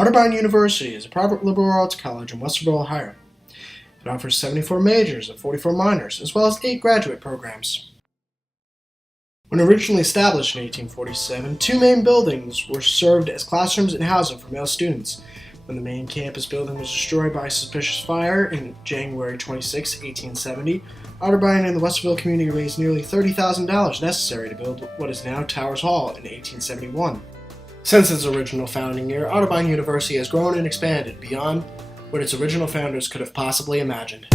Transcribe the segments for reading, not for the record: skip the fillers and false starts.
Otterbein University is a private liberal arts college in Westerville, Ohio. It offers 74 majors and 44 minors, as well as 8 graduate programs. When originally established in 1847, 2 main buildings were served as classrooms and housing for male students. When the main campus building was destroyed by a suspicious fire in January 26, 1870, Otterbein and the Westerville community raised nearly $30,000 necessary to build what is now Towers Hall in 1871. Since its original founding year, Otterbein University has grown and expanded beyond what its original founders could have possibly imagined.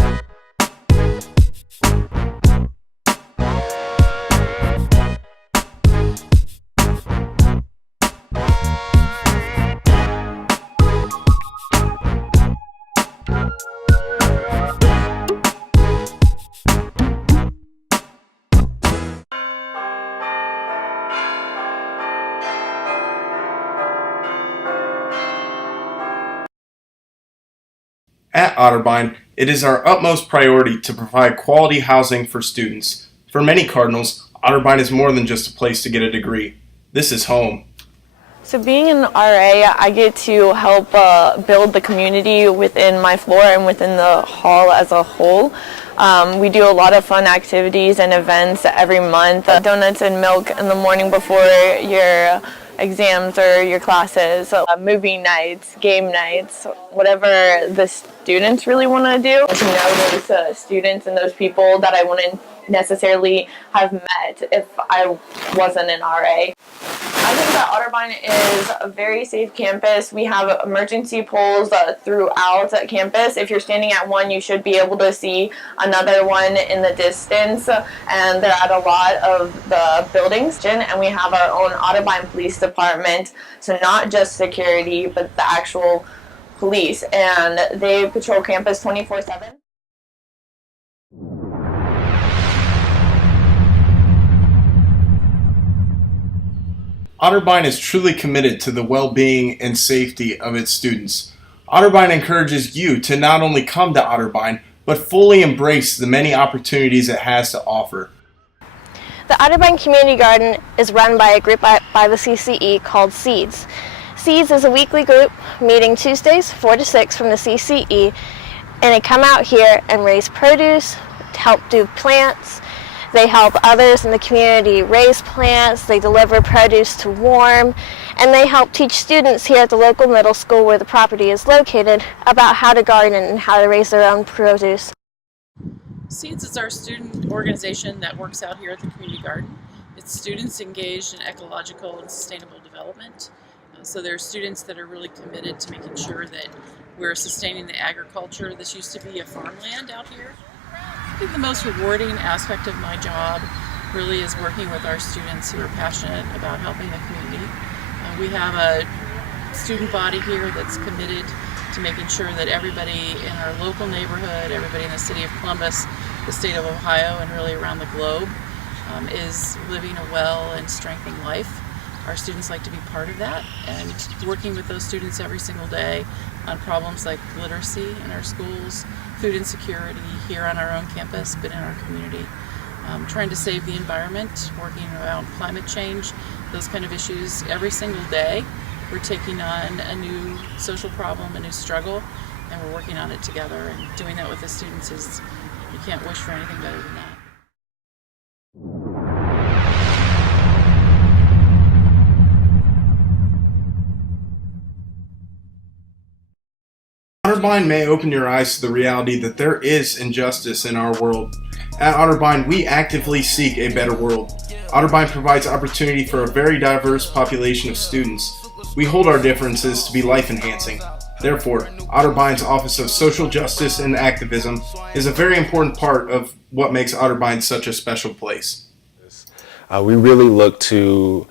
At Otterbein, it is our utmost priority to provide quality housing for students. For many Cardinals, Otterbein is more than just a place to get a degree. This is home. So being an RA, I get to help build the community within my floor and within the hall as a whole. We do a lot of fun activities and events every month. Donuts and milk in the morning before your exams or your classes, movie nights, game nights, whatever the students really want to do. To know those students and those people that I wouldn't necessarily have met if I wasn't an RA. I think that Otterbein is a very safe campus. We have emergency poles throughout campus. If you're standing at one, you should be able to see another one in the distance, and they're at a lot of the buildings. And we have our own Otterbein Police Department, so not just security, but the actual police, and they patrol campus 24/7. Otterbein is truly committed to the well-being and safety of its students. Otterbein encourages you to not only come to Otterbein, but fully embrace the many opportunities it has to offer. The Otterbein Community Garden is run by a group by the CCE called SEEDS. SEEDS is a weekly group meeting Tuesdays 4 to 6 from the CCE, and they come out here and raise produce, help do plants. They help others in the community raise plants, they deliver produce to warm, and they help teach students here at the local middle school where the property is located about how to garden and how to raise their own produce. SEEDS is our student organization that works out here at the community garden. It's students engaged in ecological and sustainable development. So there are students that are really committed to making sure that we're sustaining the agriculture. This used to be a farmland out here. I think the most rewarding aspect of my job really is working with our students who are passionate about helping the community. We have a student body here that's committed to making sure that everybody in our local neighborhood, everybody in the city of Columbus, the state of Ohio, and really around the globe is living a well and strengthening life. Our students like to be part of that, and working with those students every single day on problems like literacy in our schools, food insecurity here on our own campus, but in our community. Trying to save the environment, working around climate change, those kind of issues every single day. We're taking on a new social problem, a new struggle, and we're working on it together. And doing that with the students is, you can't wish for anything better than that. Otterbein may open your eyes to the reality that there is injustice in our world. At Otterbein, we actively seek a better world. Otterbein provides opportunity for a very diverse population of students. We hold our differences to be life-enhancing. Therefore, Otterbein's Office of Social Justice and Activism is a very important part of what makes Otterbein such a special place. We really look to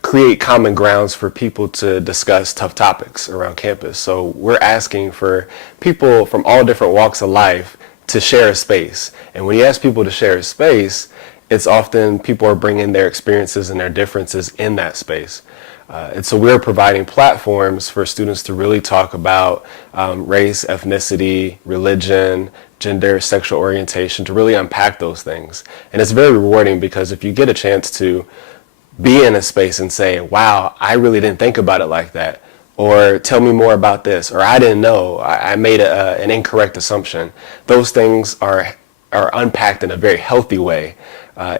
create common grounds for people to discuss tough topics around campus. So we're asking for people from all different walks of life to share a space. And when you ask people to share a space, it's often people are bringing their experiences and their differences in that space. And so we're providing platforms for students to really talk about race, ethnicity, religion, gender, sexual orientation, to really unpack those things. And it's very rewarding because if you get a chance to be in a space and say, wow, I really didn't think about it like that, or tell me more about this, or I didn't know, I made an incorrect assumption. Those things are unpacked in a very healthy way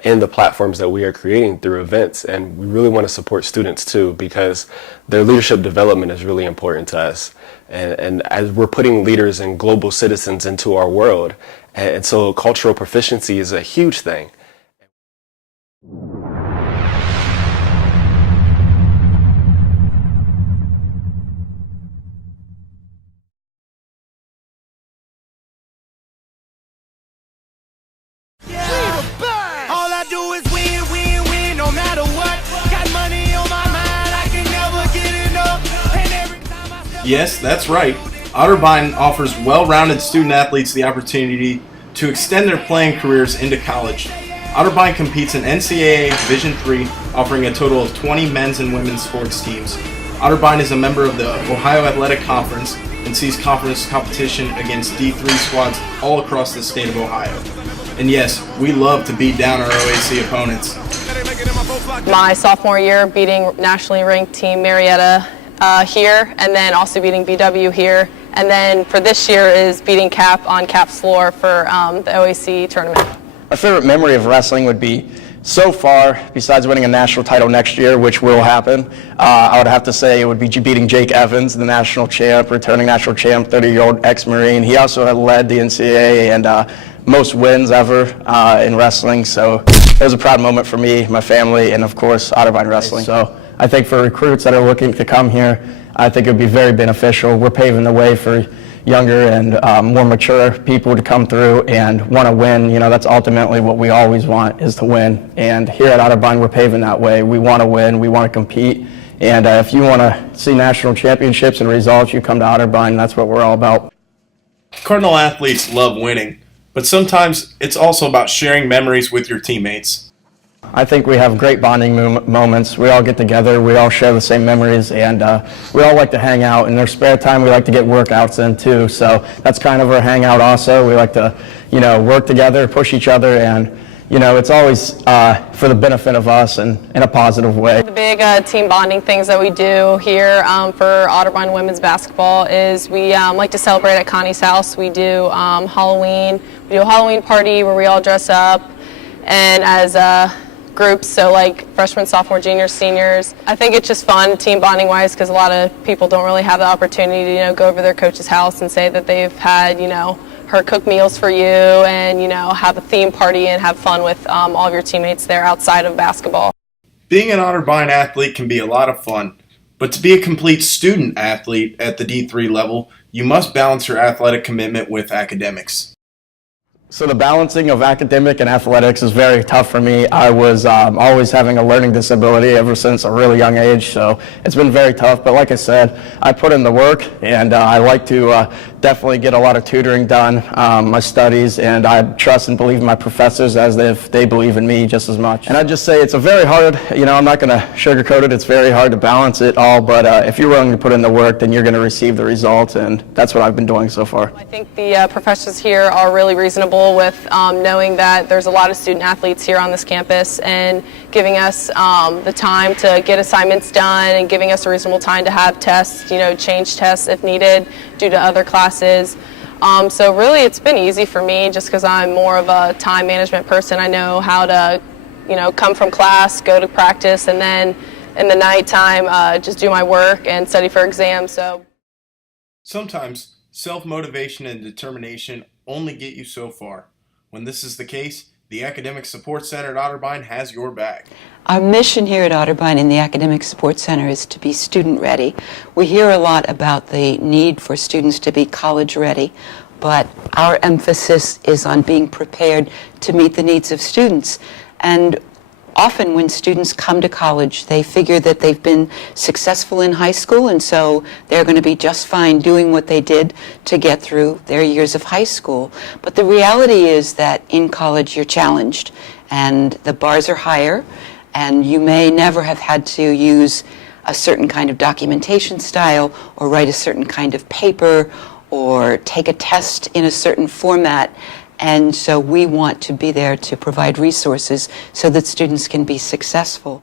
in the platforms that we are creating through events. And we really want to support students too, because their leadership development is really important to us. And as we're putting leaders and global citizens into our world, and so cultural proficiency is a huge thing. Yes, that's right. Otterbein offers well-rounded student athletes the opportunity to extend their playing careers into college. Otterbein competes in NCAA Division III, offering a total of 20 men's and women's sports teams. Otterbein is a member of the Ohio Athletic Conference and sees conference competition against D3 squads all across the state of Ohio. And yes, we love to beat down our OAC opponents. My sophomore year, beating nationally ranked team Marietta here, and then also beating BW here. And then for this year is beating Cap on Cap's floor for the OAC tournament. My favorite memory of wrestling would be, so far, besides winning a national title next year, which will happen, I would have to say it would be beating Jake Evans, the national champ, returning national champ, 30-year-old ex-Marine. He also had led the NCAA and most wins ever in wrestling, so it was a proud moment for me, my family, and of course, Otterbein Wrestling. So I think for recruits that are looking to come here, I think it would be very beneficial. We're paving the way for younger and more mature people to come through and want to win. You know, that's ultimately what we always want, is to win. And here at Otterbein, we're paving that way. We want to win. We want to compete. And if you want to see national championships and results, you come to Otterbein. That's what we're all about. Cardinal athletes love winning, but sometimes it's also about sharing memories with your teammates. I think we have great bonding moments. We all get together, we all share the same memories, and we all like to hang out. In their spare time, we like to get workouts in too. So that's kind of our hangout also. We like to, work together, push each other, and it's always for the benefit of us and in a positive way. The big team bonding things that we do here for Otterbein women's basketball is we like to celebrate at Connie's house. We do Halloween. We do a Halloween party where we all dress up, and as groups, so like freshmen, sophomore, juniors, seniors. I think it's just fun team bonding wise, because a lot of people don't really have the opportunity to go over to their coach's house and say that they've had her cook meals for you and have a theme party and have fun with all of your teammates there outside of basketball. Being an Otterbein athlete can be a lot of fun, but to be a complete student athlete at the D3 level, you must balance your athletic commitment with academics. So the balancing of academic and athletics is very tough for me. I was always having a learning disability ever since a really young age, so it's been very tough. But like I said, I put in the work, and I like to definitely get a lot of tutoring done, my studies, and I trust and believe in my professors as if they believe in me just as much. And I just say it's a very hard, I'm not going to sugarcoat it, it's very hard to balance it all, but if you're willing to put in the work, then you're going to receive the results, and that's what I've been doing so far. I think the professors here are really reasonable with knowing that there's a lot of student athletes here on this campus and giving us the time to get assignments done and giving us a reasonable time to have tests, change tests if needed due to other classes. So really it's been easy for me just because I'm more of a time management person. I know how to, come from class, go to practice, and then in the nighttime just do my work and study for exams. So sometimes self-motivation and determination only get you so far. When this is the case, the Academic Support Center at Otterbein has your back. Our mission here at Otterbein in the Academic Support Center is to be student ready. We hear a lot about the need for students to be college ready, but our emphasis is on being prepared to meet the needs of students. And often when students come to college, they figure that they've been successful in high school, and so they're going to be just fine doing what they did to get through their years of high school. But the reality is that in college you're challenged, and the bars are higher, and you may never have had to use a certain kind of documentation style or write a certain kind of paper or take a test in a certain format. And so we want to be there to provide resources so that students can be successful.